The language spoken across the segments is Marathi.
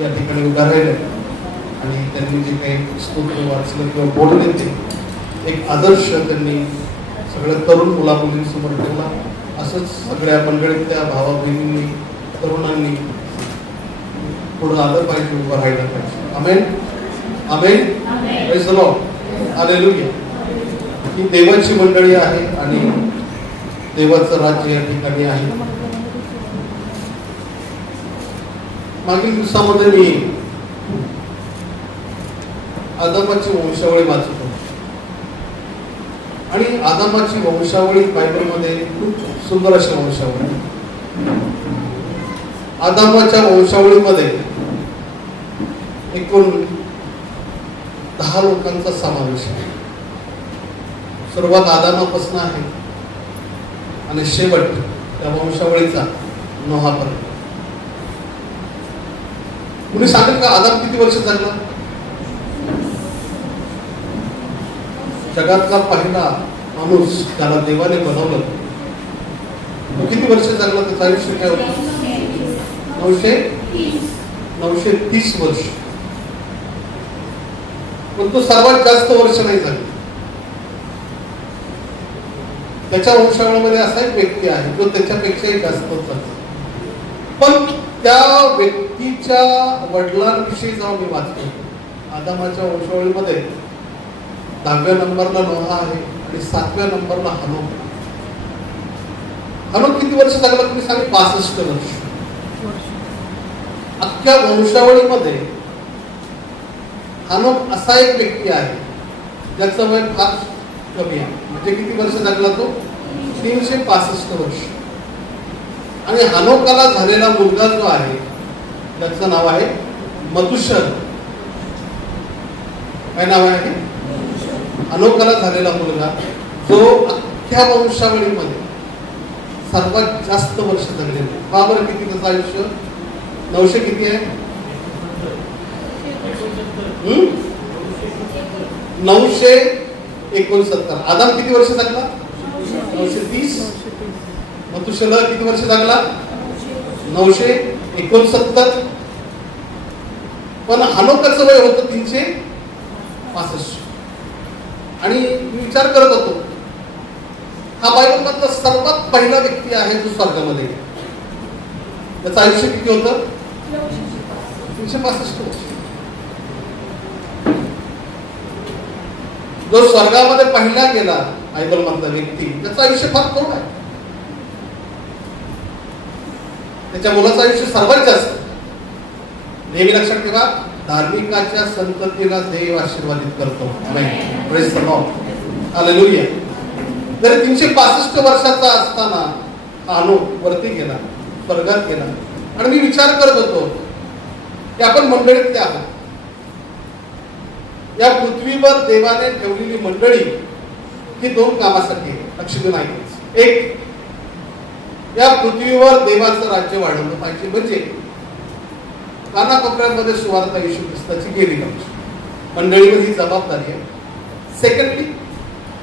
या ठिकाणी उभा राहिले आणि त्यांनी जे काही स्तोत्र वाचलं किंवा बोलले ते एक आदर्श त्यांनी सगळ्या तरुण मुलामुलींसमोर ठेवला. असंच सगळ्या मंडळीतल्या भावा बहिणींनी तरुणांनी पुढं आलं पाहिजे, उभं राहिलं पाहिजे. Amen amen. Praise the lord. Hallelujah. ही देवाची मंडळी आहे आणि देवाचं राज्य या ठिकाणी आहे. मागील दिवसामध्ये मी आदमाची वंशावळी वाचत होतो आणि आदमाची वंशावळी बायबलमध्ये खूप सुंदर अशी वंशावळी. आदमाच्या वंशावळीमध्ये एकूण 10 लोकांचा समावेश आहे. सुरुवात आदामापासून आहे आणि शेवट त्या वंशावळीचा नोहापर्यंत. कुणी सांगेल का आदाम किती वर्ष जगला? जगातला पहिला माणूस त्याला देवाने बनवलं तो किती वर्ष जगला? त्याचं आयुष्य काय होतं? 930 वर्ष. पण तो सर्वात जास्त वर्ष नाही जगला. त्याच्या वंशावळीमध्ये असा एक व्यक्ती आहे जो त्याच्यापेक्षाही जास्त जगला. पण त्या व्यक्तीच्या वडिलांविषयी जेव्हा मी वाचतो, आदामाच्या वंशावळीमध्ये 10व्या नंबरला नोहा आहे आणि 7व्या नंबरला हनोक. हनोक किती वर्ष जगला तुम्ही सांगा? 65 वर्ष. अख्ख्या वंशावळीमध्ये हनोक असा एक व्यक्ती आहे ज्याचं वय फार कमी आहे. म्हणजे किती वर्ष जगला तो? 365 वर्ष. आणि हनोकाला झालेला मुलगा जो आहे त्याचं नाव आहे मथुशेलह. काय नाव आहे? हनोकाला झालेला मुलगा जो अख्ख्या वंशावळीमध्ये सर्वात जास्त वर्ष जगलेला. का बरं? किती त्याचं आयुष्य? 900 किती आहे? 969. आदाम किती वर्ष जगला? 930. मथुशेलह किती वर्ष जगला? 969. पण हनोकाचं वय होतं 365. आणि मी विचार करत होतो, हा बायबलमधला सर्वात पहिला व्यक्ती आहे जो स्वर्गामध्ये गेला. त्याचं आयुष्य किती होतं? 365 वर्ष. जो स्वर्गामध्ये पहिला गेला बायबलमधला व्यक्ती त्याचं आयुष्य फार थोडं आहे. त्याच्या मुलाचं आयुष्य सर्वात जास्त. नेहमी लक्षात ठेवा, धार्मिकाच्या संततीला देव आशीर्वादित करतो. Amen. Praise the lord. Hallelujah. जरी 365 वर्षाचा असताना हनोक वरती गेला, स्वर्गात गेला. आणि मी विचार करत होतो की आपण मंडळीतले आहोत. या पृथ्वीवर देवाने ठेवलेली मंडळी ही 2 कामासाठी आहे. लक्ष देऊन ऐकायचं. एक, या पृथ्वीवर देवाचं राज्य वाढवलं पाहिजे, म्हणजे कानाकोपऱ्यामध्ये सुवार्ता येशू ख्रिस्ताची गेली पाहिजे. मंडळीवर ही जबाबदारी आहे. सेकंडली,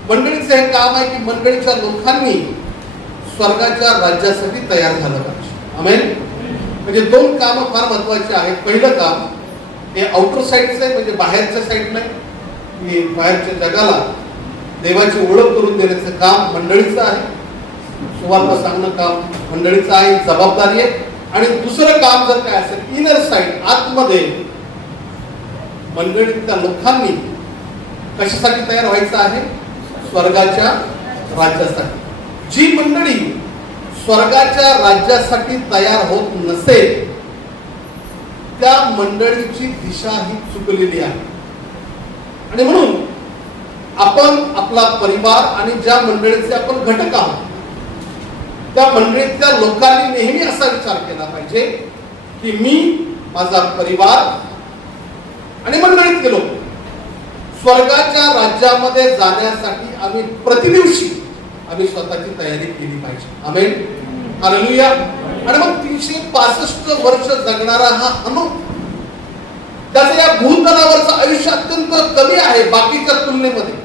मंडळीचं हे काम आहे की मंडळीच्या लोकांनी स्वर्गाच्या राज्यासाठी तयार झालं पाहिजे. आमेन. म्हणजे 2 कामं फार महत्वाची आहेत. पहिलं काम हे आउटर साईडचं आहे, म्हणजे बाहेरच्या साईडला आहे, की बाहेरच्या जगाला देवाची ओळख करून देण्याचं काम मंडळीचं आहे. सुवार्ता सांगणं काम मंडळीचं आहे, जबाबदारी आहे. आणि दुसरं काम जर काय असेल, इनर साईड, आतमध्ये मंडळीतल्या लोकांनी कशासाठी तयार व्हायचं आहे? स्वर्गाच्या राज्यासाठी. जी मंडळी स्वर्गाच्या राज्यासाठी तयार होत नसेल त्या मंडळीची दिशा ही चुकलेली आहे. आणि म्हणून आपण आपला परिवार आणि ज्या मंडळीचे आपण घटक आहोत त्या मंडळीतल्या लोकांनी नेहमी असा विचार केला पाहिजे की मी, माझा परिवार आणि मंडळीत गेलो स्वर्गाच्या राज्यामध्ये जाण्यासाठी आम्ही प्रतिदिवशी आम्ही स्वतःची तयारी केली पाहिजे. आमेन. हालेलुया. आणि मग 365 वर्ष जगणारा हा हनोक, त्याचं या भूतलावरचं आयुष्य अत्यंत कमी आहे बाकीच्या तुलनेमध्ये.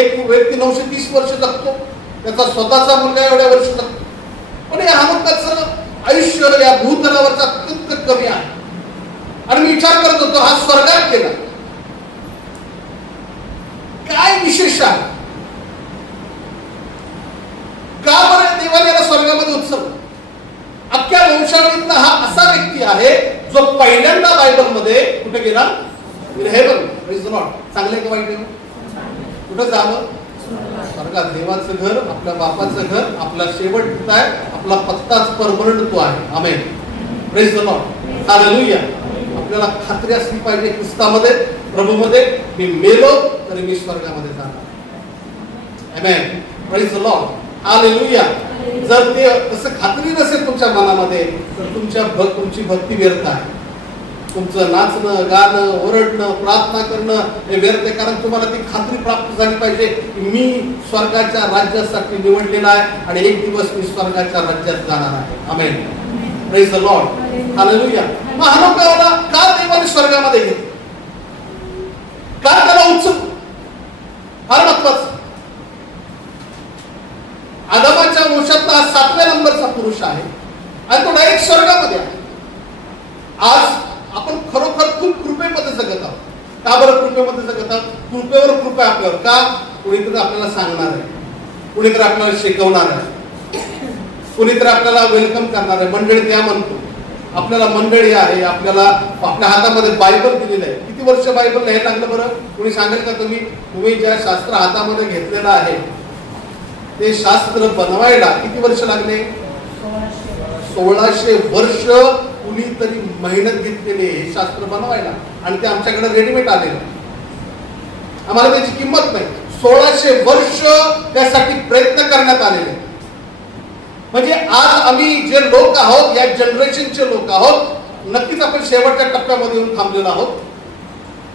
एक व्यक्ती 930 वर्ष जगतो, त्याचा स्वतःचा मुलगा एवढ्या वर्ष जगतो. पण या हनोकाचं आयुष्य या भूतलावरचं अत्यंत कमी आहे. आणि मी विचार करत होतो, हा स्वर्गात गेला, काय विशेष आहे? का बरं देवाने याला स्वर्गामध्ये उचललं? अख्ख्या वंशावळीतला हा असा व्यक्ती आहे जो पहिल्यांदा बायबलमध्ये कुठे गेला? In heaven. Praise the Lord. चांगले का वाईट आहे? कुठं जावं? स्वर्गात. देवाचं घर, आपल्या बापाचं घर, आपला शेवट तिथं आहे, आपला पत्ताच परमनंट तो आहे. Amen. Praise the lord. Hallelujah. आपल्याला खात्री असली पाहिजे ख्रिस्तामध्ये, प्रभूमध्ये, मी मेलो तरी मी स्वर्गामध्ये जाणार. Amen. Praise the lord. Hallelujah. जर ते तसं खात्री नसेल तुमच्या मनामध्ये तर तुमची भक्ती व्यर्थ आहे. तुमचं नाचणं, गाणं, ओरडणं, प्रार्थना करणं हे व्यर्थ आहे. कारण तुम्हाला ती खात्री प्राप्त झाली पाहिजे की मी स्वर्गाच्या राज्यासाठी निवडलेला आहे आणि एक दिवस मी स्वर्गाच्या राज्यात जाणार आहे. Amen. Praise the lord. Hallelujah. मग हनोकाला का देवाने स्वर्गामध्ये घेतलं? का त्याला उचललं? फार महत्वाचं. आदमाच्या वंशातला 7व्या नंबरचा पुरुष आहे आणि तो डायरेक्ट स्वर्गामध्ये आहे. आज आपण खरोखर खूप कृपेमध्ये जगत आहोत. का बरं कृपेमध्ये जगत आहोत? कृपेवर कृपा आपल्यावर. का? कुणीतरी आपल्याला सांगणार आहे, कुणीतरी आपल्याला शिकवणार आहे, कुणीतरी आपल्याला वेलकम करणार आहे. मंडळी त्या म्हणतो, आपल्याला मंडळी आहे, आपल्याला आपल्या हातामध्ये बायबल दिलेलं आहे. किती वर्ष बायबल लिहायला लागलं बरं? कुणी सांगेल का? तुम्ही ज्या शास्त्र हातामध्ये घेतलेलं आहे ते शास्त्र बनवायला किती वर्ष लागले? 1600 वर्ष कुणीतरी मेहनत घेतलेली आहे हे शास्त्र बनवायला आणि ते आमच्याकडे रेडीमेड आलेलं. आम्हाला त्याची किंमत नाही. 1600 वर्ष त्यासाठी प्रयत्न करण्यात आलेले. म्हणजे आज आम्ही जे लोक आहोत, या जनरेशनचे लोक आहोत, नक्कीच आपण शेवटच्या टप्प्यामध्ये येऊन थांबलेलो आहोत.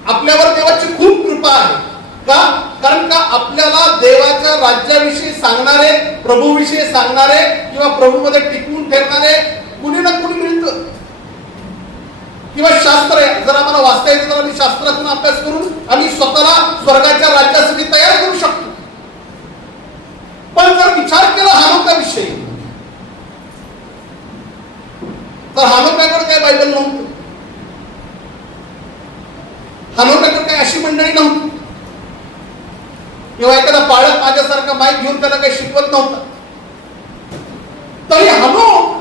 आपल्यावर देवाची खूप कृपा आहे. का? कारण का आपल्याला देवाच्या राज्याविषयी सांगणारे, प्रभूविषयी सांगणारे किंवा प्रभूमध्ये टिकवून ठेवणारे कुणी ना कुणी मिळतं. किंवा शास्त्र आहे, जर आम्हाला वाचता येतं तर आम्ही शास्त्रातून अभ्यास करून आम्ही स्वतःला स्वर्गाच्या राज्यासाठी तयार करू शकतो. पण जर विचार केला हनोकाविषयी तर हनोकाकडे काय बायबल नव्हतं. हनोकाकडे काय अशी मंडळी नव्हती किंवा एखादा पाळत माझ्यासारखा माईक घेऊन त्याला काही शिकवत नव्हता. तरी हनोक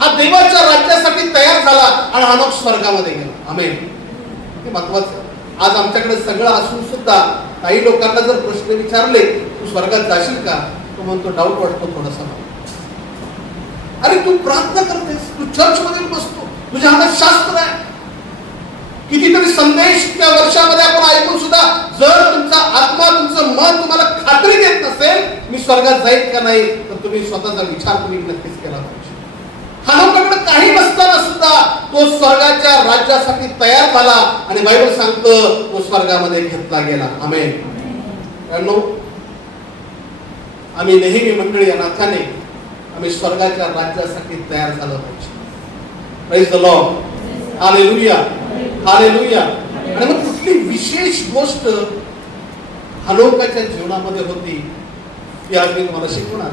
हा देवाच्या राज्यासाठी तयार झाला आणि हनोक स्वर्गामध्ये गेला. आमेन. हे महत्वाचं. आज आमच्याकडे सगळं असून सुद्धा काही लोकांना जर प्रश्न विचारले तू स्वर्गात जाशील का, तो म्हणतो डाऊट वाटतो थोडासा. अरे तू प्रार्थना करतेस, तू चर्च मध्ये बसतो, तुझ्या हातात शास्त्र आहे, कितीतरी संदेश त्या वर्षामध्ये आपण ऐकून सुद्धा जर तुमचा आत्मा, तुमचं मन तुम्हाला खात्री देत नसेल मी स्वर्गात जाईल का नाही, तर तुम्ही स्वतःचा विचार तुम्ही नक्कीच केला पाहिजे. हनोकाकडे काही नसताना सुद्धा तो स्वर्गाच्या राज्यासाठी तयार झाला आणि बायबल सांगतं तो स्वर्गामध्ये घेतला गेला. आमेन. आम्ही नेहमी मंडळी या नात्याने आम्ही स्वर्गाच्या राज्यासाठी तयार झालो पाहिजे. Praise the lord. Hallelujah. Hallelujah. आणि मग कुठली विशेष गोष्ट हनोकाच्या जीवनामध्ये होती ती आज मी तुम्हाला शिकवणार.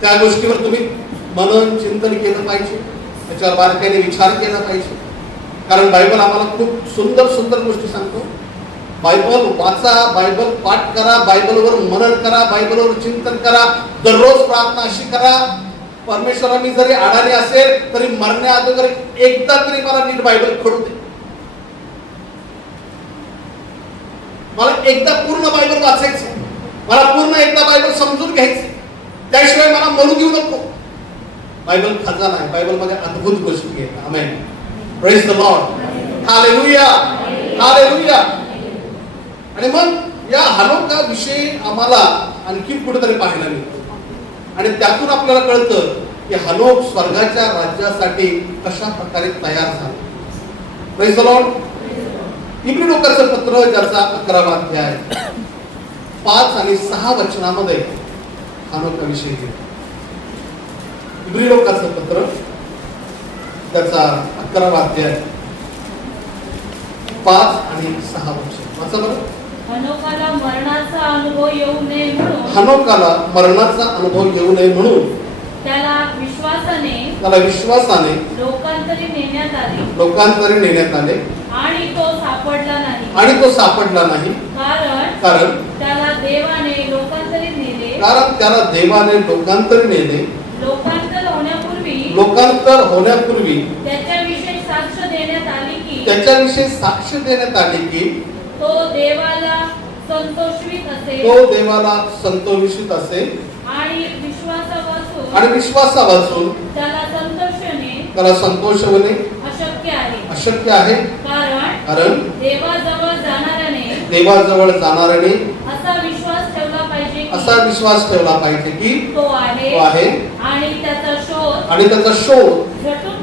त्या गोष्टीवर तुम्ही मनन चिंतन केलं पाहिजे, त्याच्यावर बारकाईने विचार केला पाहिजे. कारण बायबल आम्हाला खूप सुंदर सुंदर गोष्टी सांगतो. बायबल वाचा, बायबल पाठ करा, बायबलवर मनन करा, बायबलवर चिंतन करा, दररोज प्रार्थना अशी करा, परमेश्वरांनी जरी अडाणी असेल तरी मरण्या अगोदर एकदा तरी मला नीट बायबल खोडू दे, मला एकदा पूर्ण बायबल वाचायचं, मला पूर्ण एकदा बायबल समजून घ्यायचं, त्याशिवाय मला मरू देऊ नको. बायबल खजाना आहे, बायबल मध्ये अद्भुत गोष्टी आहेत. Amen. Praise the lord. Hallelujah. Hallelujah. आणि मग या हनोकाविषयी आम्हाला आणखी कुठेतरी पाहायला मिळतं आणि त्यातून आपल्याला कळतं की हनोक स्वर्गाच्या राज्यासाठी कशा प्रकारे तयार झाला. Praise the Lord. इब्री लोकांचं पत्र ज्याचा 11वा अध्याय 5 आणि 6 वचनामध्ये हनोकाविषयी घेतो. इब्री लोकांचं पत्र त्याचा 11वा अध्याय 5 आणि 6 वचन वाचा बरं. हनोकाला मरणाचा अनुभव येऊ नये म्हणून हनोकाला मरणाचा अनुभव येऊ नये म्हणून त्याला विश्वासाने त्याला विश्वासाने लोकांतरी नेण्यात आले आणि तो सापडला नाही. कारण त्याला देवाने लोकांतरी नेले. लोकांतर होण्यापूर्वी त्याच्याविषयी साक्ष देण्यात आली की तो देवाला संतोषित असे आणि विश्वासापासून त्याला संतोष होणे अशक्य आहे. कारण देवाजवळ जाणाऱ्याने असा विश्वास ठेवला पाहिजे की तो आहे आणि त्याचा शोध झटून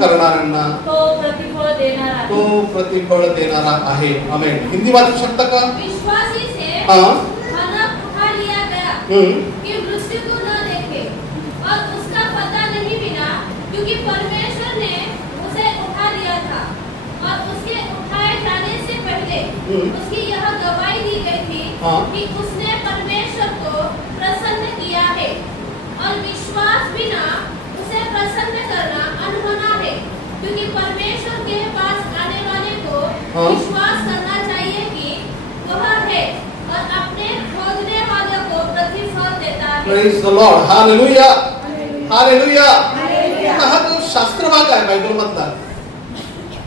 करणाऱ्यांना तो प्रतिफळ देणारा आहे. आमेन. हिंदी वाचू शकता का? विश्वासी से हाँ खाना उठा लिया गया कि मृत्यु को न देखे और उसका पता नहीं मिला क्योंकि परमेश्वर ने उसे उठा लिया था और उसके उठाए जाने से पहले उसकी यह गवाही दी गई थी कि उसने परमेश्वर को प्रसन्न किया है और विश्वास बिना उसे प्रसन्न करना अनहोना है क्योंकि परमेश्वर के पास आने वाले को विश्वास करना चाहिए कि वह है और अपने खोजने वालों को प्रतिफल देता है. Praise the Lord. Hallelujah. Hallelujah. हा जो शास्त्र भाग आहे बायबल मधला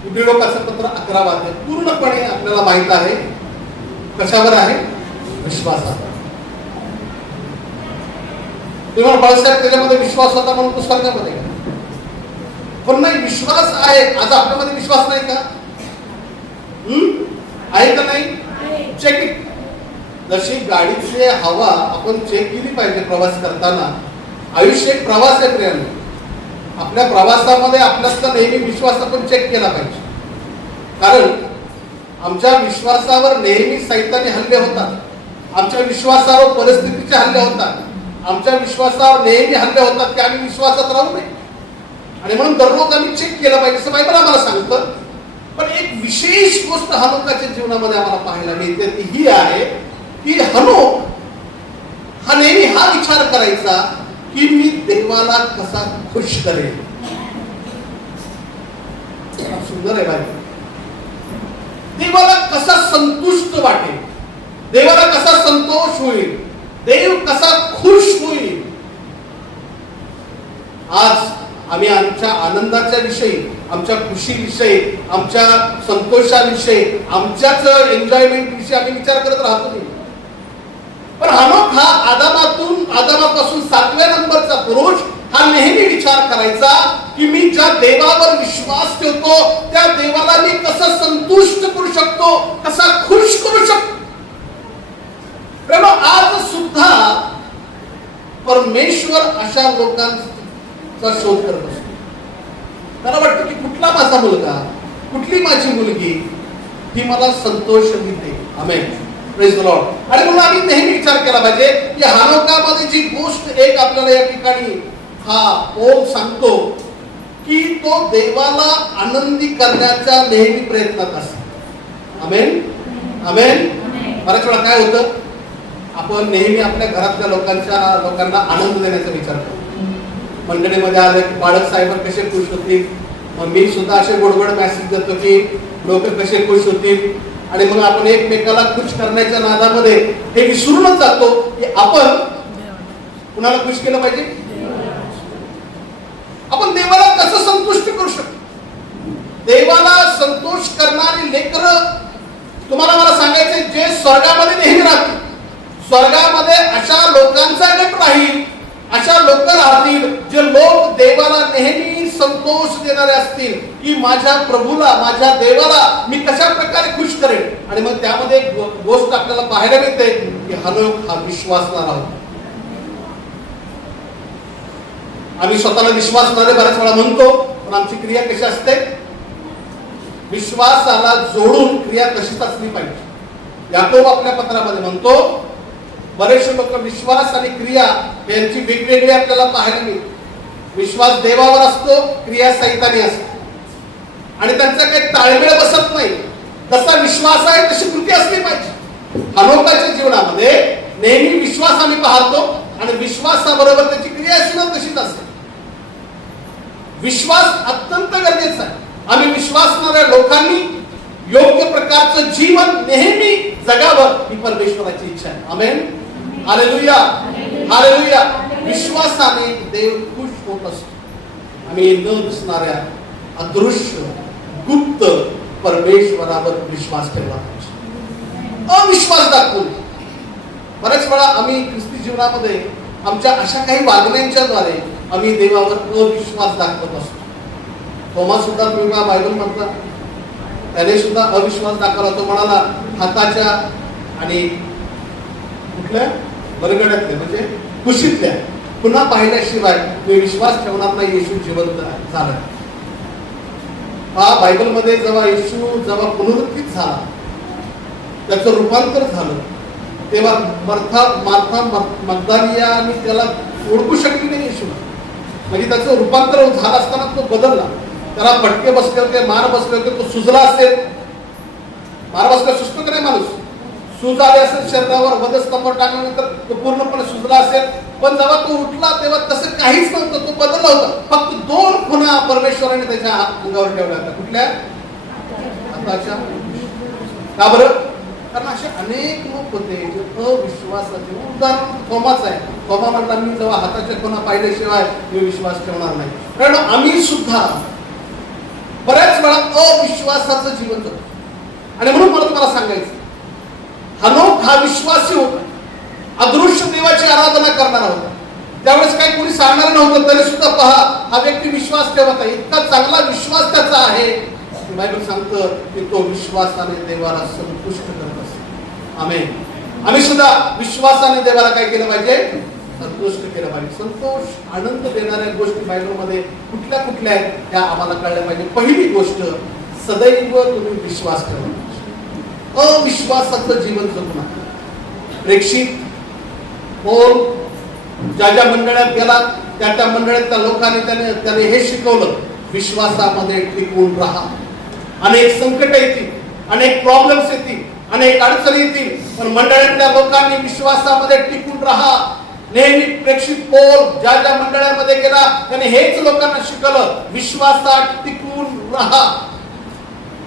इब्री लोकांचं पत्र 11 वाक्य पूर्णपणे आपल्याला माहित आहे कशावर आहे? विश्वासावर. तेव्हा बाळासाहेब त्याच्यामध्ये विश्वास होता म्हणून पुस्तकामध्ये पण नाही विश्वास आहे. आज आपल्यामध्ये विश्वास नाही का? आहे का नाही? Check it. जशी गाडीची हवा आपण चेक केली पाहिजे प्रवास करताना. आयुष्य एक प्रवास आहे प्रियांनो. आपल्या प्रवासामध्ये आपल्याचा नेहमी विश्वास आपण चेक केला पाहिजे. कारण आमच्या विश्वासावर नेहमी सैतानी हल्ले होतात. आमच्या विश्वासावर परिस्थितीचे हल्ले होतात. आमच्या विश्वासावर नेहमी हल्ले होतात की आम्ही विश्वासात राहू नये आणि म्हणून दररोज आम्ही चेक केलं पाहिजे असं बायबल आम्हाला सांगतं. पण एक विशेष गोष्ट हनोकाच्या जीवनामध्ये आम्हाला पाहायला मिळते ती ही आहे की हनोक हा नेहमी हा विचार करायचा की मी देवाला कसा खुश करेन. सुंदर आहे बायबल. देवाला कसा संतुष्ट वाटेल, देवाला कसा संतोष होईल, देव कसा खुश होईल. आज आम्ही आमच्या आनंदाच्या विषयी, आमच्या खुशीविषयी, आमच्या संतोषाविषयी, आमच्याच एन्जॉयमेंट विषयी आम्ही विचार करत राहतो. पण हनोक हा आदामापासून 7व्या नंबरचा पुरुष हा नेहमी विचार करायचा की मी ज्या देवावर विश्वास ठेवतो त्या देवाला मी कसं संतुष्ट करू शकतो, कसा खुश करू शकतो. आज सुद्धा परमेश्वर अशा लोकांचा शोध करत असतो. त्याला वाटतं की कुठला माझा मुलगा, कुठली माझी मुलगी ही मला संतोष देते. आमेन. Praise the lord. आणि म्हणून आम्ही नेहमी विचार केला पाहिजे की हनोकामध्ये जी गोष्ट एक आपल्याला या ठिकाणी हा ओम सांगतो की तो देवाला आनंदी करण्याचा नेहमी प्रयत्नात असतो. आमेन. आमेन. बऱ्याच वेळा काय होतं, आपण नेहमी आपल्या घरातल्या लोकांना आनंद देण्याचा विचार करतो. मंडळीमध्ये आले बाळक साहेब कसे खुश होतील, मग मी सुद्धा असे गोडगोड मेसेज देतो की लोक कसे खुश होतील. आणि मग आपण एकमेकाला खुश करण्याच्या नादामध्ये हे विसरूनच जातो की आपण कुणाला खुश केलं पाहिजे. आपण देवाला कसं संतुष्ट करू शकतो. देवाला संतोष करणारी लेकरं तुम्हाला मला सांगायचे जे स्वर्गामध्ये नेहमी राहतील. स्वर्गामध्ये अशा लोकांचा गट राहील, अशा लोक राहतील जे लोक देवाला नेहमी संतोष देणारे असतील की माझ्या प्रभूला, माझ्या देवाला मी कशा प्रकारे खुश करेन. आणि मग त्यामध्ये एक गोष्ट आपल्याला पाहायला मिळते की हनोक हा विश्वासणारा होता. आम्ही स्वतःला विश्वासणारे बऱ्याच वेळा म्हणतो, पण आमची क्रिया कशी असते? विश्वासाला जोडून क्रिया तशीच असली पाहिजे. याकोब आपल्या पत्रामध्ये म्हणतो बरेचसे लोक विश्वास आणि क्रिया यांची वेगवेगळी आपल्याला पाहायला मिळते. विश्वास देवावर असतो, क्रिया सैतानी असते आणि त्यांचा काही ताळमेळ बसत नाही. जसा विश्वास आहे तशी कृती असली पाहिजे. हनोकाच्या जीवनामध्ये नेहमी विश्वास आम्ही पाहतो आणि विश्वासाबरोबर त्याची क्रिया सुद्धा तशीच असते. विश्वास अत्यंत गरजेचा आहे. आम्ही विश्वासणाऱ्या लोकांनी योग्य प्रकारचं जीवन नेहमी जगावं ही परमेश्वराची इच्छा आहे. आमेन. हालेलुया. हालेलुया. विश्वासाने देव खुश होत असतो. आम्ही न दिसणाऱ्या अदृश्य गुप्त परमेश्वरावर विश्वास ठेवला पाहिजे. अविश्वास दाखवून बऱ्याच वेळा आम्ही ख्रिस्ती जीवनामध्ये आमच्या अशा काही वागण्यांच्या द्वारे आम्ही देवावर अविश्वास दाखवत असतो. थोमा सुद्धा तुम्ही बायबल म्हणता त्याने सुद्धा अविश्वास दाखवला. तो म्हणाला हाताच्या आणि कुठल्या बरगड्यातल्या म्हणजे कुशीतल्या पुन्हा पाहिल्याशिवाय मी विश्वास ठेवणार नाही येशू जिवंत झाला. हा बायबलमध्ये जेव्हा पुनरुत्थित झाला त्याचं रूपांतर झालं तेव्हा मार्था मगदलियाने त्याला ओळखू शकली नाही येशू. म्हणजे त्याचं रूपांतर झालं असताना तो बदलला. त्याला फटके बसले होते, मार बसले होते, तो सुजला असेल. मार बसला सुचतो का नाही माणूस? सूज आले असेल शरीरावर, वधस्तंभावर टाकल्यानंतर तो पूर्णपणे सुजला असेल. पण जेव्हा तो उठला तेव्हा तसं काहीच नव्हतं, तो बदलला होता. फक्त 2 खुणा परमेश्वराने त्याच्या अंगावर ठेवल्या होत्या. कुठल्या? हाताच्या. का बरं? कारण असे अनेक लोक होते जे अविश्वासाचे. उदाहरण थोमाच आहे. थोमा म्हटला मी जेव्हा हाताच्या खुणा पाहिल्याशिवाय मी विश्वास ठेवणार नाही. कारण आम्ही सुद्धा बऱ्याच वेळा अविश्वासाचं जीवन जगतो. आणि म्हणून मला तुम्हाला सांगायचं, हनोक हा विश्वासी होता, अदृश्य देवाची आराधना करणारा होता. त्यावेळेस काही कोणी सांगणार नव्हतं तरी सुद्धा पहा हा व्यक्ती विश्वास ठेवत आहे. इतका चांगला विश्वास त्याचा आहे. बायबल सांगतं की तो विश्वासाने देवाला संतुष्ट करत असतो. आमेन. आम्ही सुद्धा विश्वासाने देवाला काय केलं पाहिजे? संतुष्ट केलं पाहिजे. संतोष आनंद देणाऱ्या गोष्टी बायबलमध्ये कुठल्या कुठल्या आहेत त्या आम्हाला कळल्या पाहिजे. पहिली गोष्ट, सदैव तुम्ही विश्वास ठेवा. अविश्वासाचं जीवन जगू नका. प्रेक्षित पौल ज्या ज्या मंडळात गेला त्या मंडळातल्या लोकांनी त्याने हे शिकवलं, विश्वासामध्ये टिकून राहा. अनेक संकट येतील, अनेक प्रॉब्लेम्स येतील, अनेक अडचणी येतील, पण मंडळातल्या लोकांनी विश्वासामध्ये टिकून राहा. नेहमी प्रेक्षित पौल ज्या ज्या मंडळामध्ये गेला त्याने हेच लोकांना शिकवलं, विश्वासात टिकून राहा.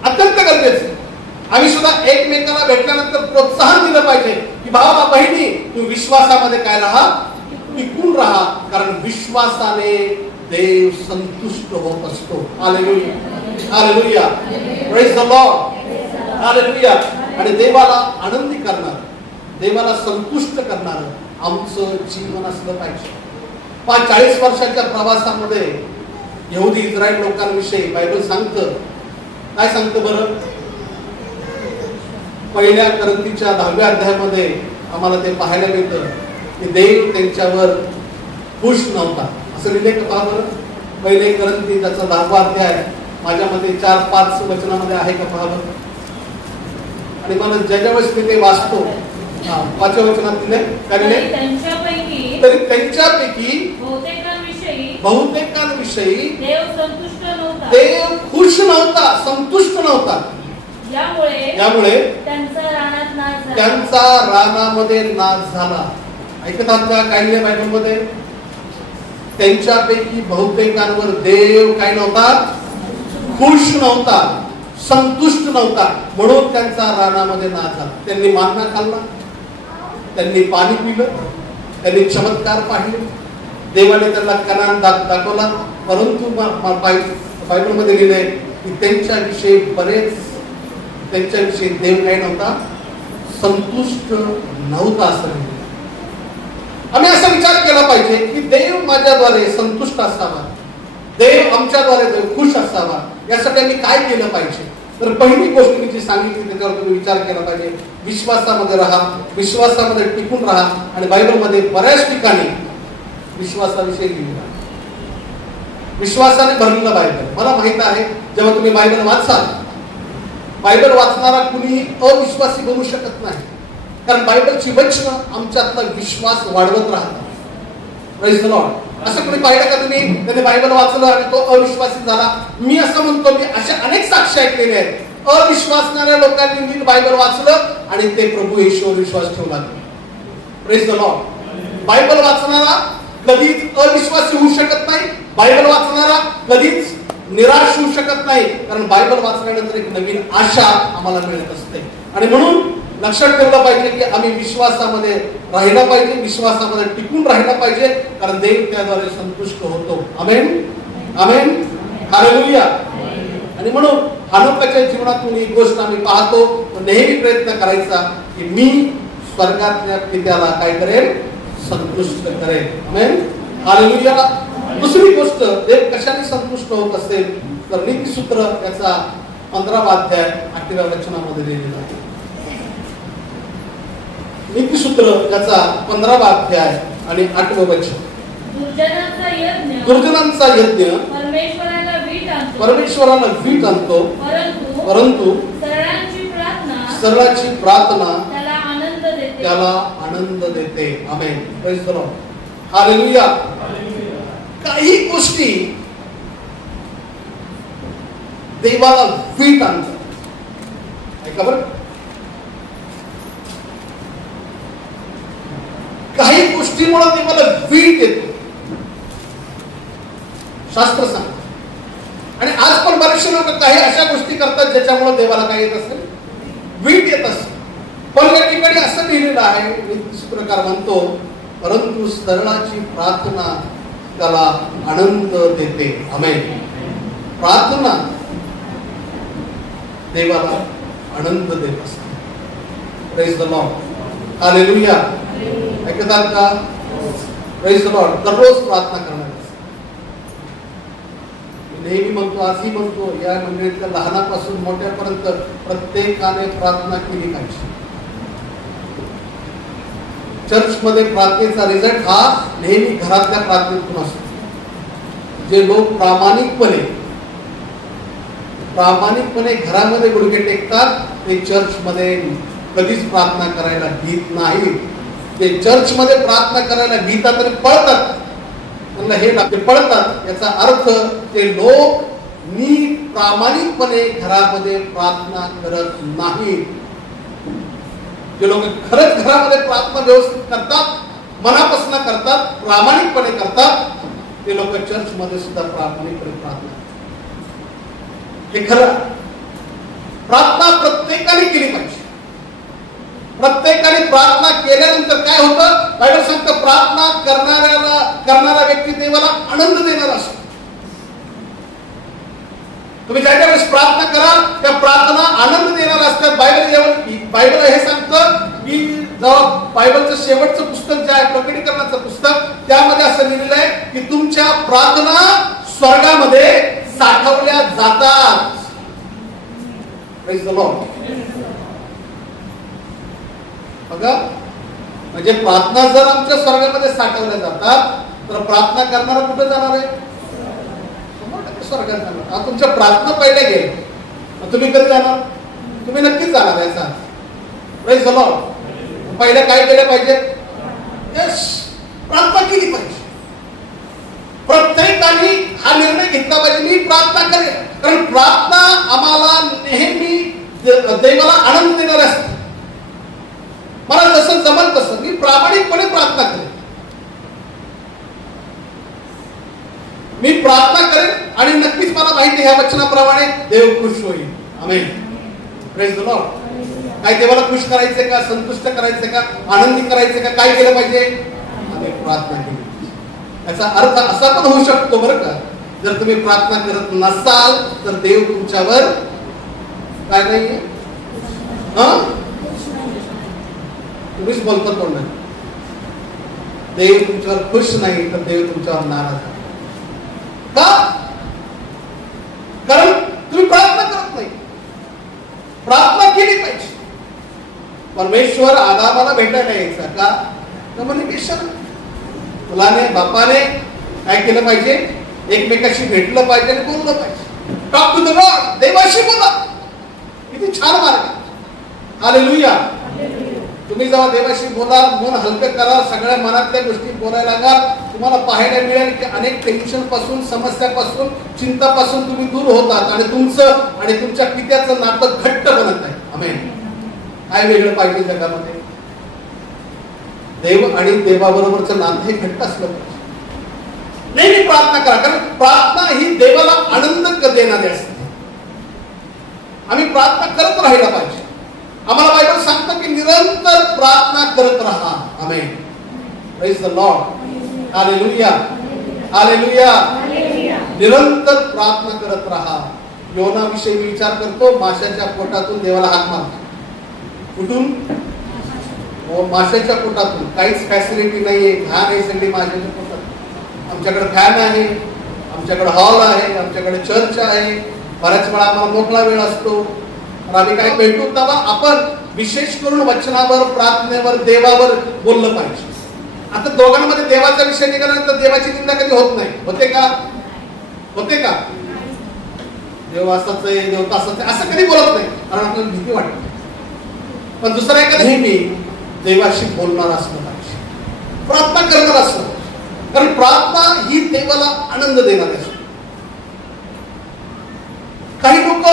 अत्यंत गरजेचं. आम्ही सुद्धा एकमेकांना भेटल्यानंतर प्रोत्साहन दिलं पाहिजे की भावा बहिणी तुम्ही विश्वासामध्ये काय राहा? टिकून राहा. कारण विश्वासाने देव संतुष्ट होत असतो. Hallelujah. Hallelujah. Praise the lord. Hallelujah. आणि देवाला आनंदी करणार, देवाला संतुष्ट करणार आमचं जीवन असलं पाहिजे. 40 वर्षाच्या प्रवासामध्ये यहुदी इस्रायल लोकांविषयी बायबल सांगतं. काय सांगतं बरं? पहिल्या करंथीच्या 10व्या अध्यायामध्ये आम्हाला ते पाहायला मिळतं की देव त्यांच्यावर खुश नव्हता. असं लिहिले का पहा बरं. पहिले करंथी त्याचा 10वा अध्याय माझ्यामध्ये 4-5 वचनामध्ये आहे का पहा बरं. आणि मला ज्या वेळेस मी ते वाचतो 5व्या वचनात दिले तरी त्यांच्यापैकी बहुतेकांविषयी देव खुश नव्हता, संतुष्ट नव्हता. यामुळे त्यांचा रानामध्ये नाश झाला. ऐकत आहात का? काय लिहिलंय बायबलमध्ये? त्यांच्यापैकी बहुतेकांवर देव काय नव्हता? खुश नव्हता, संतुष्ट नव्हता. म्हणून त्यांचा रानामध्ये नाश झाला. त्यांनी मान्ना खाल्ला, त्यांनी पाणी पिलं, त्यांनी चमत्कार पाहिले, देवाने त्यांना कनान दाखवला. परंतु बायबलमध्ये लिहिलंय की त्यांच्याविषयी देव काय नव्हता? संतुष्ट नव्हता. असं आम्ही असा विचार केला पाहिजे की देव माझ्याद्वारे संतुष्ट असावा, देव आमच्याद्वारे देव खुश असावा. यासाठी आम्ही काय केलं पाहिजे? तर पहिली गोष्ट मी जी सांगितली त्याच्यावर तुम्ही विचार केला पाहिजे. विश्वासामध्ये राहा, विश्वासामध्ये टिकून राहा. आणि बायबलमध्ये बऱ्याच ठिकाणी विश्वासाविषयी लिहिलं आहे. विश्वासाने भरलेलं बायबल. मला माहित आहे जेव्हा तुम्ही बायबल वाचाल, बायबल वाचणारा कुणी अविश्वासी बनू शकत नाही. कारण बायबलची वचनं आमच्यातला विश्वास वाढवत राहतात. Praise the Lord. असं कोणी पाहिलं का तुम्ही त्याने बायबल वाचलं आणि तो अविश्वासी झाला? मी असं म्हणतो, मी अशा अनेक साक्ष ऐकलेले आहेत. अविश्वासणाऱ्या लोकांनी मी बायबल वाचलं आणि ते प्रभू येशूवर विश्वास ठेवला. Praise the Lord. बायबल वाचणारा कधीच अविश्वासी होऊ शकत नाही. बायबल वाचणारा कधीच निराश होऊ शकत नाही, कारण बायबल वाचल्यानंतर एक नवीन आशा आम्हाला मिळत असते. आणि म्हणून लक्षात ठेवलं पाहिजे की आम्ही विश्वासामध्ये राहिलं पाहिजे, विश्वासामध्ये टिकून राहिलं पाहिजे, कारण देव त्याद्वारे संतुष्ट होतो. आमेन, आमेन, हालेलुया. आणि म्हणून हानोकाच्या जीवनातून ही गोष्ट आम्ही पाहतो, नेहमी प्रयत्न करायचा की मी स्वर्गातल्या पित्याला काय करेल, संतुष्ट करेल. आमेन, हालेलुया. दुसरी गोष्ट, देव कशाने संतुष्ट होत असेल तर नीतिसूत्र याचा 15वा अध्याय 8व्या वचनामध्ये लिहिलेला आहे. नीतिसूत्र याचा 15वा अध्याय आणि 8वं वचन. दुर्जनांचा यज्ञ परमेश्वराला वीट आणतो, परंतु सरळाची प्रार्थना त्याला आनंद देते. Amen, praise the lord, hallelujah. काही गोष्टी देवाला वीट आणतात. ऐका बरं, काही गोष्टीमुळे देवाला वीट येतो, शास्त्र सांग. आणि आज पण बरेचसे लोक काही अशा गोष्टी करतात ज्याच्यामुळे देवाला काय येत असेल, वीट येत असेल. पण या ठिकाणी असं लिहिलेलं आहे, नीतिसूत्रकार म्हणतो, परंतु सरळाची प्रार्थना त्याला आनंद देते. आमेन. प्रार्थना देवाला आनंद देत असते. Praise the lord, hallelujah. ऐकतात का? Praise the Lord. दररोज प्रार्थना करणार. नेहमी म्हणतो, आजही म्हणतो, या मंडळीतल्या लहानापासून मोठ्यापर्यंत प्रत्येकाने प्रार्थना केली पाहिजे. चर्चमध्ये प्रार्थनेचा रिझल्ट हा नेहमी घरातल्या प्रार्थनेतून असतो. जे लोक प्रामाणिकपणे घरामध्ये गुडघे टेकतात ते चर्चमध्ये कधीच प्रार्थना करायला भीत नाही. ते चर्चमध्ये प्रार्थना करायला भीतात आणि पळतात. त्यांना हे लागते, पळतात. याचा अर्थ ते लोक नीट प्रामाणिकपणे घरामध्ये प्रार्थना करत नाही. जे लोक खरंच घरामध्ये प्रार्थना व्यवस्थित करतात, मनापासून करतात, प्रामाणिकपणे करतात, ते लोक चर्चमध्ये सुद्धा प्रामाणिकपणे प्रार्थना करतात. हे खरं. प्रार्थना प्रत्येकाने केली पाहिजे. प्रत्येकाने प्रार्थना केल्यानंतर काय होतं, बायबल सांगतं, प्रार्थना करणारा व्यक्ती देवाला आनंद देणारा असतो. तुम्ही ज्या वेळेस प्रार्थना कराल त्या प्रार्थना आनंद देणाऱ्या असतात. बायबल हे सांगतं की जेव्हा बायबलचं शेवटचं पुस्तक जे आहे, प्रकटीकरणाचं पुस्तक, त्यामध्ये असं लिहिलेलं आहे की तुमच्या प्रार्थना स्वर्गामध्ये साठवल्या जातात. Praise the Lord. बघा, म्हणजे प्रार्थना जर आमच्या स्वर्गामध्ये साठवल्या जातात तर प्रार्थना करणारा कुठे जाणार आहे? स्वर्गात जाणार. आता तुमच्या प्रार्थना पहिल्या गेल्या, तुम्ही कधी जाणार? तुम्ही नक्कीच जाणार आहे. याचा प्रेज द लॉर्ड. पहिल्या काय केलं पाहिजे? यस, प्रार्थना केली पाहिजे. प्रत्येकाने हा निर्णय घेतला पाहिजे, मी प्रार्थना करेन. कारण प्रार्थना आम्हाला नेहमी देवाला आनंद देणार असते. मला जसं जमल तसं मी प्रामाणिकपणे प्रार्थना करेन. मी प्रार्थना करेन आणि नक्कीच मला माहिती आहे ह्या वचनाप्रमाणे देव खुश होईल. आमेन. Praise the lord. काय देवाला खुश करायचे का, संतुष्ट करायचे का, आनंदी करायचे का, काय केलं पाहिजे? प्रार्थना केली. याचा अर्थ असा पण होऊ शकतो बरं का, जर तुम्ही प्रार्थना करत नसाल तर देव तुमच्यावर काय नाहीये, तुम्हीच बोलता तोंड. देव तुमच्यावर खुश नाही तर देव तुमच्यावर नाराज आहे. का? कारण तुम्ही प्रार्थना करत नाही. प्रार्थना केली पाहिजे. परमेश्वर आदामाला भेटायला यायचा का? कम्युनिकेशन. मुलाने बापाने काय केलं पाहिजे? एकमेकाशी भेटलं पाहिजे आणि बोललं पाहिजे. Talk to the god. देवाशी बोला. किती छान मार्ग. हालेलुया. तुम्ही जेव्हा देवाशी बोलाल, मन हलकं कराल, सगळ्या मनातल्या गोष्टी बोलायला लागाल, तुम्हाला पाहायला मिळेल की अनेक टेन्शन पासून, समस्यापासून, चिंतापासून तुम्ही दूर होतात आणि तुमचं आणि तुमच्या पित्याचं नातं घट्ट बनत आहे. आमेन. काय वेगळं पाहिजे जगामध्ये? देव आणि देवाबरोबरचं नातं हे घट्ट असलं पाहिजे. नेहमी प्रार्थना करा, कारण प्रार्थना ही देवाला आनंद देणारी असते. आम्ही प्रार्थना करत राहायला पाहिजे. आम्हाला बायबल सांगतं की निरंतर प्रार्थना करत राहा. Amen. Praise the lord. Hallelujah. Hallelujah. निरंतर प्रार्थना करत राहा. योना विषयी विचार करतो, माशाच्या पोटातून देवाला हाक मारतो. कुठून? माशाच्या पोटातून. काहीच फॅसिलिटी नाहीये, घाण आहे सगळी माशाच्या पोटात. आमच्याकडे फॅन आहे, आमच्याकडे हॉल आहे, आमच्याकडे चर्च आहे, बऱ्याच वेळा आम्हाला मोकळा वेळ असतो. आम्ही काय भेटू तेव्हा आपण विशेष करून वचनावर, प्रार्थनेवर, देवावर बोललं पाहिजे. आता दोघांमध्ये देवाचा विषय निघाल्यानंतर देवाची निंदा कधी होत नाही. होते का? होते का? देव असाच आहे, देव तसाच आहे असं कधी बोलत नाही, कारण आपल्याला भीती वाटते. पण दुसरा एखादा नेहमी देवाशी बोलणार असलं पाहिजे, प्रार्थना करणार असलं, कारण प्रार्थना ही देवाला आनंद देणारी असते. काही लोक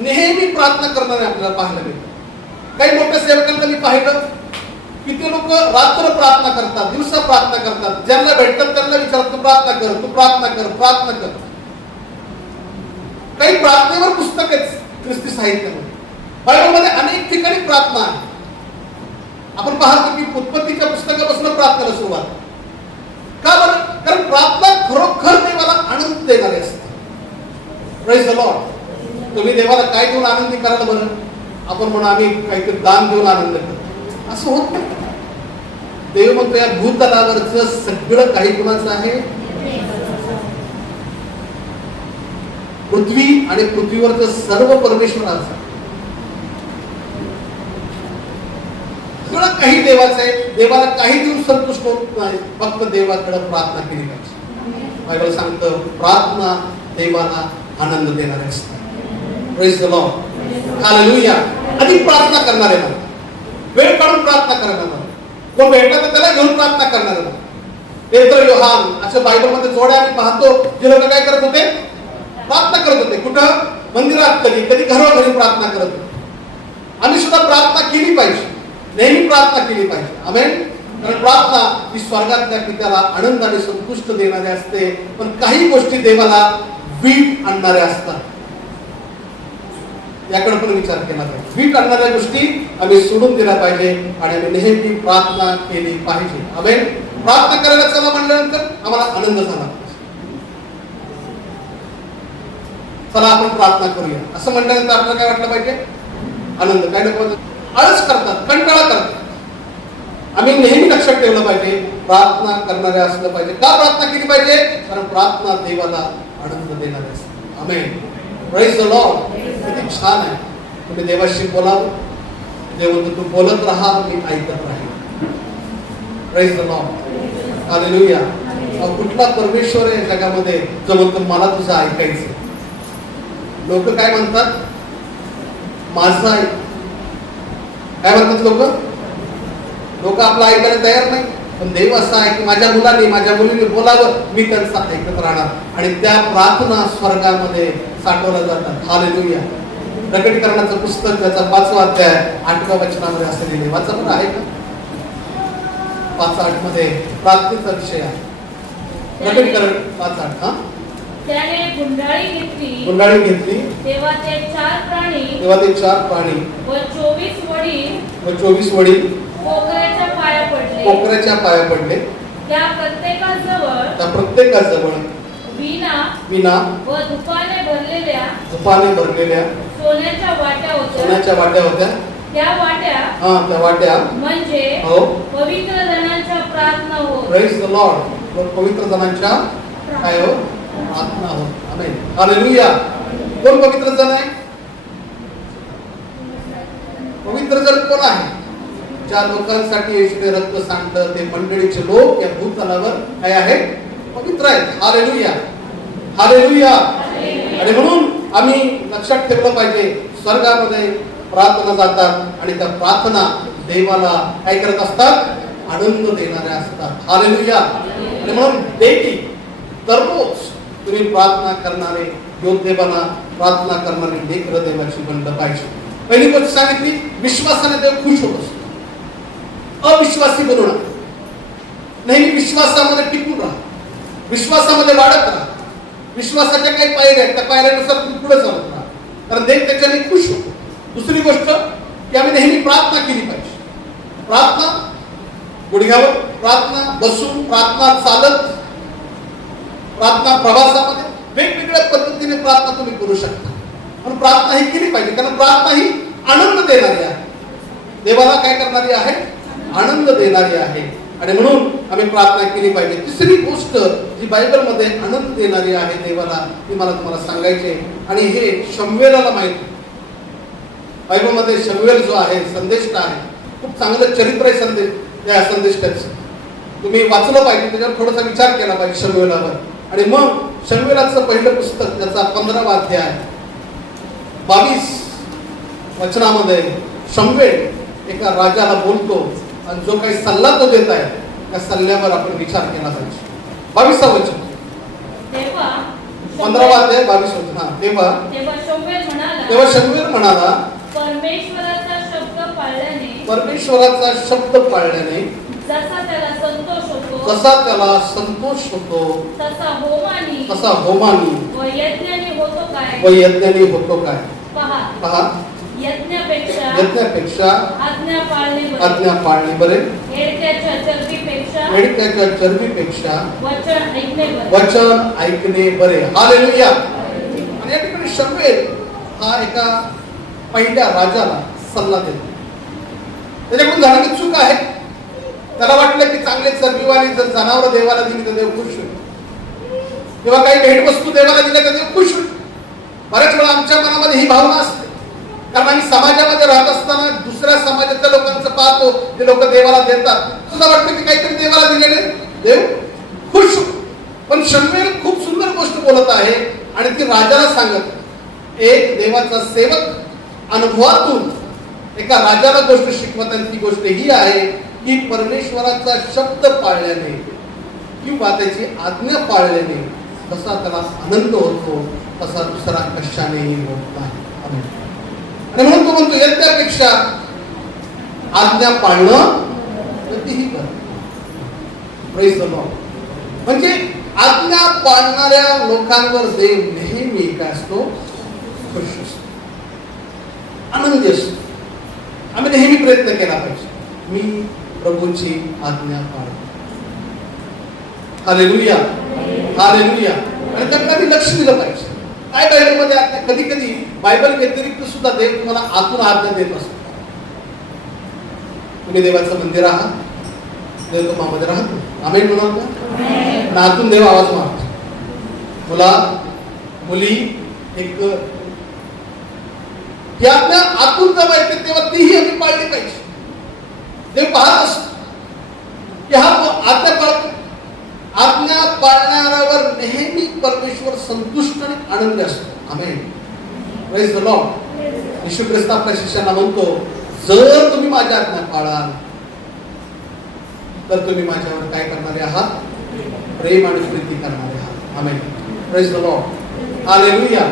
नेहमी प्रार्थना करणारे आपल्याला पाहायला मिळतात. काही मोठ्या सेवकांना मी पाहिलं की ते लोक रात्र प्रार्थना करतात, दिवसा प्रार्थना करतात. ज्यांना भेटतात त्यांना विचारतात, तू प्रार्थना कर, तू प्रार्थना कर, प्रार्थना कर. काही प्रार्थनेवर पुस्तक आहेत ख्रिस्ती साहित्यामध्ये. बायबलमध्ये अनेक ठिकाणी प्रार्थना आहे. आपण पाहतो की उत्पत्तीच्या पुस्तकापासून प्रार्थनेला सुरुवात. का बरं? कारण प्रार्थना खरोखर देवाला आनंद देणारी असते. Praise the Lord. तुम्ही देवाला काय देऊन आनंदी कराल बरं? आपण म्हणून आम्ही काहीतरी दान देऊन आनंद करतो, असं होत नाही. देव म्हणतो या भूतलावरचं सगळं काही कुणाचं आहे? पृथ्वी आणि पृथ्वीवरचं सर्व परमेश्वराचं. सगळं काही देवाचं आहे. देवाला काही देऊन संतुष्ट होत नाही, फक्त देवाकडे प्रार्थना केली पाहिजे. बायबल सांगतं प्रार्थना देवाला आनंद देणारी असते. Praise the lord. हालेलुया. अधिक प्रार्थना करणारे ना, वेळ काढून प्रार्थना करणार, कोण भेटला तर त्याला घेऊन प्रार्थना करणार. पेत्र, योहान असं बायबलमध्ये जोड्या आम्ही पाहतो. जे लोक काय करत होते? प्रार्थना करत होते. कुठं? मंदिरात, कधी कधी घरोघरी प्रार्थना करत होते. आम्ही सुद्धा प्रार्थना केली पाहिजे, नेहमी प्रार्थना केली पाहिजे. आमेन. कारण प्रार्थना ही स्वर्गातल्या पित्याला आनंद आणि संतुष्ट देणारी असते. पण काही गोष्टी देवाला वीट आणणाऱ्या असतात, याकडे पण विचार केला पाहिजे. वीट आणणाऱ्या गोष्टी आम्ही सोडून दिल्या पाहिजे आणि आम्ही नेहमी प्रार्थना केली पाहिजे. आमेन. प्रार्थना करायला चला म्हणल्यानंतर आम्हाला आनंद झाला. चला आपण प्रार्थना करूया असं म्हटल्यानंतर आपल्याला काय वाटलं पाहिजे? आनंद. काय लोक आळस करतात, कंटाळा करतात. आम्ही नेहमी लक्षात ठेवलं पाहिजे, प्रार्थना करणारे असलं पाहिजे. का प्रार्थना केली पाहिजे? कारण प्रार्थना देवाला आनंद देणारी असते. आमेन. Praise the lord. किती छान आहे. तुम्ही देवाशी बोलावं, देव म्हणतो तू बोलत राहा, मी ऐकत राहील. Praise the lord. हालेलुया. कुठला परमेश्वर आहे जगामध्ये जो म्हणतो मला तुझं ऐकायचं? लोक काय म्हणतात? माझं ऐक. काय म्हणतात लोक? लोक आपलं ऐकायला तयार नाही. पण देव असा आहे की माझ्या मुलाने, माझ्या मुलीने बोलावं, मी त्यांचा ऐकत राहणार. आणि त्या प्रार्थना स्वर्गामध्ये साठवल्या जातात. हालेलुया. प्रकटीकरणाचं पुस्तक त्याचा 5वा अध्याय 8व्या वचनामध्ये असं लिहिले. वाचा पण आहे का? 5:8 मध्ये प्रार्थनेचा विषय आहे. प्रकटीकरण 5:8. हा. त्याने गुंडाळी घेतली, गुंडाळी घेतली, तेव्हा ते 4 प्राणी व 24 वडील पोखऱ्याच्या पोखऱ्याच्या पाया पडले. त्या प्रत्येकाजवळ विना व धुपाने भरलेल्या सोन्याच्या वाट्या होत्या. त्या वाट्या म्हणजे हो पवित्र जनांच्या प्रार्थना होत. Praise the Lord. पवित्र जनांच्या काय हो? प्रार्थना होत. आमेन. हालेलुया. कोण पवित्र जन आहे? पवित्र जन कोण आहे? ज्या लोकांसाठी येशूने रक्त सांडलं ते मंडळीचे लोक या भूतलावर काय आहेत? पवित्र आहेत. हालेलुया. हालेलुया. आणि म्हणून आम्ही लक्षात ठेवलं पाहिजे, स्वर्गामध्ये प्रार्थना जातात आणि त्या प्रार्थना देवाला काय करत असतात? आनंद देणाऱ्या असतात. हालेलुया. आणि म्हणून डेली दररोज तुम्ही प्रार्थना करणारे योद्धे बना, प्रार्थना करणारे लेकरं देवाची बनलं पाहिजे. पहिली गोष्ट सांगितली, विश्वासाने देव खुश होत असतो. अविश्वासी बनू नका, नेहमी विश्वासामध्ये टिकून राहा. विश्वासामध्ये वाढत राहा. विश्वासाच्या काही पायऱ्या आहेत, त्या पायऱ्यानुसार तुम्ही पुढे चालत राहा, कारण देव त्याच्याने खुश होतो. दुसरी गोष्ट की आम्ही नेहमी प्रार्थना केली पाहिजे. प्रार्थना गुडघ्यावर, प्रार्थना बसून, प्रार्थना चालत, प्रार्थना प्रवासामध्ये वेगवेगळ्या पद्धतीने प्रार्थना तुम्ही करू शकता. पण प्रार्थना ही केली पाहिजे, कारण प्रार्थना ही आनंद देणारी आहे. देवाला काय करणारी आहे? आनंद देणारी आहे. आणि म्हणून आम्ही प्रार्थना केली पाहिजे. तिसरी गोष्ट जी बायबलमध्ये आनंद देणारी आहे देवाला, ती मला तुम्हाला सांगायची आहे. आणि हे शमूएलाला माहिती. बायबलमध्ये शमूएल जो आहे संदेष्टा आहे, खूप चांगलं चरित्र आहे संदेश त्या संदेष्टाचं. तुम्ही वाचलं पाहिजे, त्याच्यावर थोडासा विचार केला पाहिजे शमूएलावर. आणि मग शमूएलाचं पहिलं पुस्तक त्याचा 15वा अध्याय 22 वचनामध्ये शमूएल एका राजाला बोलतो आणि जो काही सल्ला तो देत आहे त्या सल्ल्यावर आपण विचार केला पाहिजे. 22वा वचन, 15वा अध्याय 22 वचन. हा, तेव्हा शमूएल म्हणाला, परमेश्वराचा शब्द पाळल्याने जसा त्याला संतोष होतो तसा होमानी व यज्ञानी होतो काय. पहा, यज्ञापेक्षा आज्ञा पाळणे बरे, हेडक्याच्या चरबीपेक्षा वचन ऐकणे बरे. हालेलुया. आणि या ठिकाणी शमूएल हा एका पहिल्या राजाला सल्ला देतो. त्याच्याकडून झालेली चूक आहे. त्याला वाटलं की चांगले चरबीवाली जर जनावर देवाला दिली तर देव खुश होईल, किंवा काही भेटवस्तू देवाला दिल्या तर देव खुश होईल. बऱ्याच वेळा आमच्या मनामध्ये ही भावना असते, कारण आम्ही समाजामध्ये राहत असताना दुसऱ्या समाजाच्या लोकांचं पाहतो, ते लोक देवाला देतात. तुला वाटतं की काहीतरी देवाला दिलेले देव खुश होतो. पण शमूएल खूप सुंदर गोष्ट बोलत आहे आणि ती राजाला सांगत. एक देवाचा सेवक अनुभवातून एका राजाला गोष्ट शिकवत आहे. ती गोष्ट ही आहे की परमेश्वराचा शब्द पाळल्याने किंवा त्याची आज्ञा पाळल्याने जसा त्याला आनंद होतो तसा दुसरा कशानेही होत नाही. आणि म्हणून तो म्हणतो, यज्ञापेक्षा आज्ञा पाळणं कधीही कर. Praise the Lord. म्हणजे आज्ञा पाळणाऱ्या लोकांवर देव नेहमी काय असतो? खुश असतो, आनंदी असतो. आम्ही नेहमी प्रयत्न केला पाहिजे, मी प्रभूची आज्ञा पाळतो. Hallelujah, hallelujah. आणि त्याकडे लक्ष दिलं पाहिजे. काय बायबलमध्ये आज्ञा, कधी कधी बायबल व्यतिरिक्त सुद्धा देव तुम्हाला आतून आज्ञा देत असतो. तुम्ही देवाचं मंदिर आहात, देव तुम्हाला राहतो. आमेन म्हणाल का? आतून देव आवाज मारतो. मुला मुली एक ही आज्ञा आतून जेव्हा येते तेव्हा तीही आम्ही पाळली पाहिजे. देव पाहत असतो की हा आज्ञा पाळतो. आज्ञा पाळणाऱ्यावर नेहमी परमेश्वर संतुष्ट आणि आनंदी असतो. Amen. Praise the lord. Yeshu Khrist आपल्या शिष्यांना म्हणतो, जर तुम्ही माझ्या आज्ञा पाळाल तर तुम्ही माझ्यावर काय करणारे आहात? प्रेम आणि प्रीती करणारे आहात. Amen. Praise the lord. Hallelujah.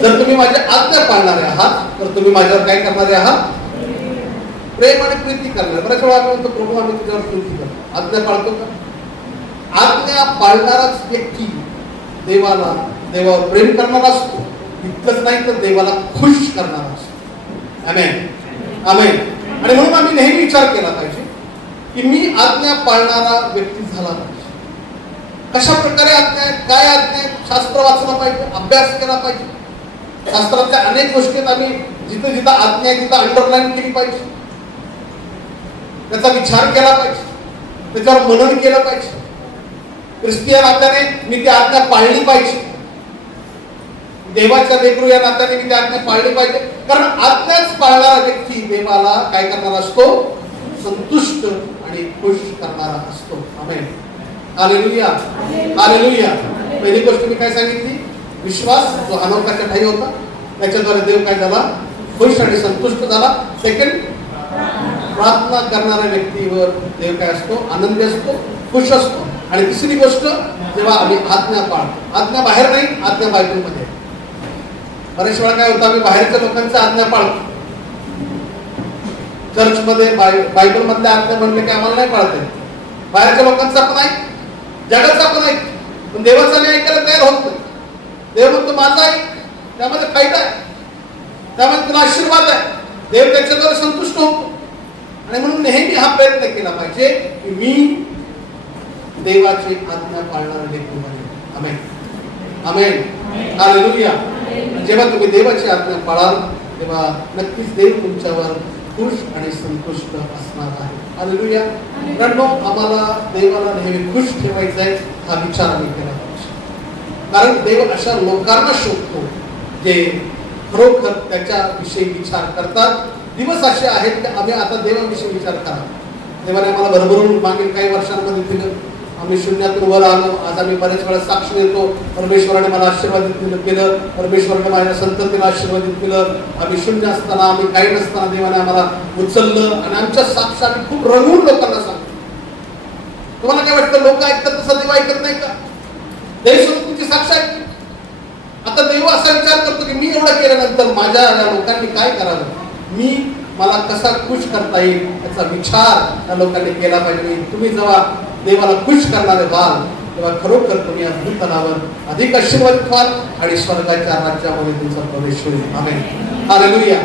जर तुम्ही माझ्या आज्ञा पाळणारे आहात तर तुम्ही माझ्यावर काय करणारे आहात? प्रेम आणि प्रीती करणारे. बऱ्याच वेळा आम्ही म्हणतो, प्रभू आम्ही तुझ्यावर प्रीती करतो. आज्ञा पाळतो का? आज्ञा पाळणाराच व्यक्ती देवावर प्रेम करणारा असतो. इतकंच नाही तर देवाला खुश करणारा असतो. आमेन, आमेन. आणि म्हणून आम्ही नेहमी विचार केला पाहिजे की मी आज्ञा पाळणारा व्यक्ती झाला पाहिजे. कशा प्रकारे आज्ञा आहेत, काय आज्ञा आहेत, शास्त्र वाचलं पाहिजे, अभ्यास केला पाहिजे. शास्त्रातल्या अनेक गोष्टीत आम्ही जिथे जिथं आज्ञा आहे तिथं अंडरलाईन केली पाहिजे, त्याचा विचार केला पाहिजे, त्याच्यावर मनन केलं पाहिजे. ख्रिस्ती या नात्याने मी ती आज्ञा पाळली पाहिजे. देवाच्या लेकरू या नात्याने मी ती आज्ञा पाळली पाहिजे. कारण आज्ञाच पाळणारा व्यक्ती देवाला काय करणारा असतो? संतुष्ट आणि खुश करणारा असतो. आमेन. Hallelujah, hallelujah. पहिली गोष्ट मी काय सांगितली? विश्वास, जो हनोकाच्या ठाई होता, त्याच्याद्वारे देव काय झाला? खुश आणि संतुष्ट झाला. सेकंड, प्रार्थना करणाऱ्या व्यक्तीवर देव काय असतो? आनंदी असतो, खुश असतो. आणि तिसरी गोष्ट, जेव्हा आम्ही आज्ञा पाळतो, आज्ञा बाहेर नाही, आज्ञा बायबलमध्ये. बरेच वेळा काय होतं, आम्ही बाहेरच्या लोकांच्या आज्ञा पाळतो. चर्चमध्ये बायबल मधल्या आज्ञा म्हणले की आम्हाला नाही पाळता येत. बाहेरच्या लोकांचा पण आहे, जगाचा पण आहे. पण देवाचा न्याय करायला तयार होत नाही. देव म्हणतो माझा ऐक, त्यामध्ये फायदा आहे, त्यामध्ये तुला आशीर्वाद आहे. देव त्याच्याद्वारे संतुष्ट होतो. आणि म्हणून नेहमी हा प्रयत्न केला पाहिजे की मी देवाची आज्ञा पाळणारा लेकरू बनेन. आमेन, आमेन, हालेलुया. जेव्हा तुम्ही देवाची आज्ञा पाळाल तेव्हा नक्कीच देव तुमच्यावर खुश आणि संतुष्ट असणार आहे. हालेलुया. मित्रांनो, आम्हाला देवाला नेहमी खुश ठेवायचं आहे हा विचार आम्ही केला पाहिजे. कारण देव अशा लोकांना शोधतो जे खरोखर त्याच्याविषयी विचार करतात. दिवस असे आहेत की आम्ही आता देवाविषयी विचार करा. देवाने आम्हाला भरभरून मागील काही वर्षांमध्ये दिलं. आम्ही शून्यातून वर आलो. आज आम्ही बरेच वेळा साक्ष देतो, परमेश्वराने मला आशीर्वादित केलं, परमेश्वराने माझ्या संततीला आशीर्वादित केलं. आम्ही शून्य असताना, आम्ही काही नसताना देवाने आम्हाला उचललं आणि आमच्या साक्ष आम्ही खूप रंगून लोकांना सांगतो. तुम्हाला काय वाटतं, लोक ऐकतात तसं देव ऐकत नाही का? देव तुमची साक्ष ऐकते. आता देव असा विचार करतो की मी एवढं केल्यानंतर माझ्या या लोकांनी काय करावं, मला कसा खुश करता येईल याचा विचार त्या लोकांनी केला पाहिजे. तुम्ही जेव्हा देवाला खुश करणारे व्हाल तेव्हा खरोखर तुम्ही या भूतलावर अधिक आशीर्वादित व्हाल आणि स्वर्गाच्या राज्यामध्ये तुमचा प्रवेश होईल. आमेन, हालेलुया.